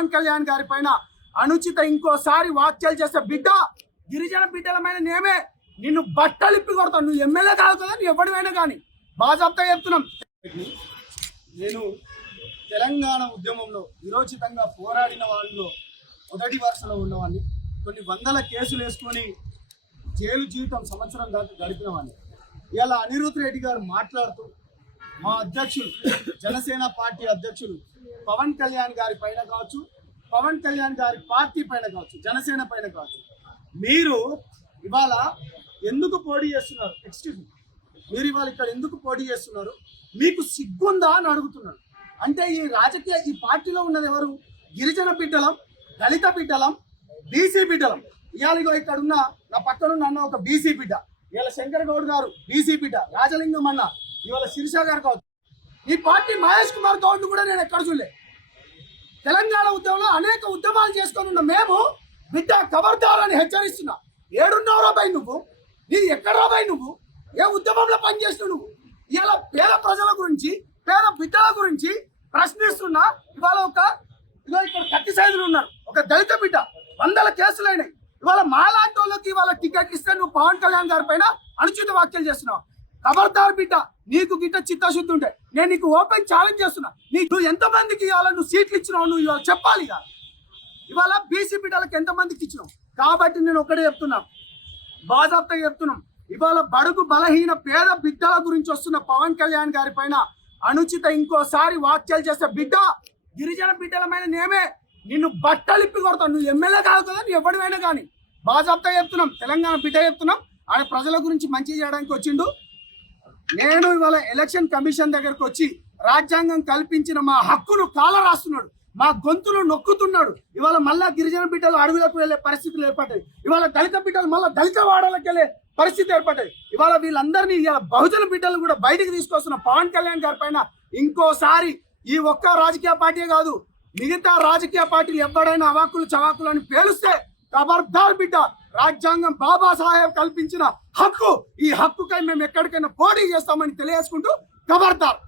పవన్ కళ్యాణ్ గారి పైన అనుచిత ఇంకోసారి వ్యాఖ్యలు చేసే బిడ్డ గిరిజన బిడ్డలమైన నేమే నిన్ను బట్టలిప్పి కొడతాను. నువ్వు ఎమ్మెల్యే కాదు కదా, నువ్వు ఎవడివైనా కానీ బాజాబ్తా చెప్తున్నాం. నేను తెలంగాణ ఉద్యమంలో విరోచితంగా పోరాడిన వాళ్ళలో మొదటి వరుసలో ఉన్నవాడిని. కొన్ని వందల కేసులు వేసుకొని జైలు జీవితం సంవత్సరం దాకా గడిపిన వాడిని. ఇలా అనిరుద్ రెడ్డి గారు మాట్లాడుతూ మా అధ్యక్షులు జనసేన పార్టీ అధ్యక్షులు పవన్ కళ్యాణ్ గారి పైన కావచ్చు, పవన్ కళ్యాణ్ గారి పార్టీ పైన కావచ్చు, జనసేన పైన కావచ్చు, మీరు ఇవాళ ఎందుకు పోటీ చేస్తున్నారు? ఎక్స్క్యూజ్ మీ, మీరు ఇవాళ ఇక్కడ ఎందుకు పోటీ చేస్తున్నారు? మీకు సిగ్గుందా అని అడుగుతున్నాడు. అంటే ఈ పార్టీలో ఉన్నది ఎవరు? గిరిజన బిడ్డలం, దళిత బిడ్డలం, బీసీ బిడ్డలం. ఇవాళ ఇక్కడ ఉన్న నా పక్కన అన్న ఒక బీసీ బిడ్డ, ఇవాళ శంకర్ గౌడ్ గారు బీసీ బిడ్డ, రాజలింగం అన్న, ఇవాళ శిరీష గారు కావచ్చు. ఈ పార్టీ మహేష్ కుమార్ గౌడ్ కూడా నేను ఎక్కడ చూడలే. తెలంగాణ ఉద్యమంలో అనేక ఉద్యమాలు చేసుకొని ఉన్న మేము బిడ్డ ఖబర్దార్ అని హెచ్చరిస్తున్నా. ఏడున్నావురా భయ్ నువ్వు? నీ ఎక్కడరా భయ్ నువ్వు? ఏ ఉద్యమంలో పనిచేస్తున్నావు నువ్వు? ఇవాళ పేద ప్రజల గురించి, పేద బిడ్డల గురించి ప్రశ్నిస్తున్నా. ఇవాళ ఇక్కడ కత్తి సైజులు ఉన్నారు, ఒక దళిత బిడ్డ, వందల కేసులు అయినాయి. ఇవాళ మాలాంటి వాళ్ళకి ఇవాళ టికెట్ ఇస్తే నువ్వు పవన్ కళ్యాణ్ గారి పైన అనుచిత వ్యాఖ్యలు చేస్తున్నావు. ఖబర్దార్ బిడ్డ, నీకు గిట్ట చిత్తశుద్ధి ఉంటే నేను నీకు ఓపెన్ ఛాలెంజ్ చేస్తున్నా. నువ్వు ఎంతమందికి ఇవాళ నువ్వు సీట్లు ఇచ్చినావు నువ్వు ఇవాళ చెప్పాలి. ఇవాళ బీసీ బిడ్డలకు ఎంతమందికి ఇచ్చినావు? కాబట్టి నేను ఒకటే చెప్తున్నా, బాజాబ్తా చెప్తున్నాం. ఇవాళ బడుగు బలహీన పేద బిడ్డల గురించి వస్తున్న పవన్ కళ్యాణ్ గారి పైన అనుచిత ఇంకోసారి వ్యాఖ్యలు చేసే బిడ్డ గిరిజన బిడ్డలమైన నేమే నిన్ను బట్టలిప్పి కొడతాను. నువ్వు ఎమ్మెల్యే కాదు కదా, నువ్వు ఎవడివైనా కానీ బాజాబ్తా చెప్తున్నాం. తెలంగాణ బిడ్డ చెప్తున్నాం. ఆయన ప్రజల గురించి మంచి చేయడానికి వచ్చిండు. నేను ఇవాళ ఎలక్షన్ కమిషన్ దగ్గరకు వచ్చి రాజ్యాంగం కల్పించిన మా హక్కును కాల రాస్తున్నాడు, మా గొంతును నొక్కుతున్నాడు. ఇవాళ మళ్ళా గిరిజన బిడ్డలు అడవులకు వెళ్లే పరిస్థితులు ఏర్పడ్డాయి. ఇవాళ దళిత బిడ్డలు మళ్ళీ దళిత వాడలకు వెళ్ళే పరిస్థితి ఏర్పడ్డాయి. ఇవాళ వీళ్ళందరినీ ఇవాళ బహుజన బిడ్డలు కూడా బయటకు తీసుకొస్తున్న పవన్ కళ్యాణ్ గారి పైన ఇంకోసారి ఈ ఒక్క రాజకీయ పార్టీ కాదు, మిగతా రాజకీయ పార్టీలు ఎవడైనా అవాకులు చవాకులు అని పేలుస్తే ఖబర్దార్ బిడ్డ, రాజ్యాంగం బాబాసాహెబ్ కల్పించిన హక్కు, ఈ హక్కుకై మేము ఎక్కడికైనా పోటీ చేస్తామని తెలియజేసుకుంటూ ఖబర్దార్.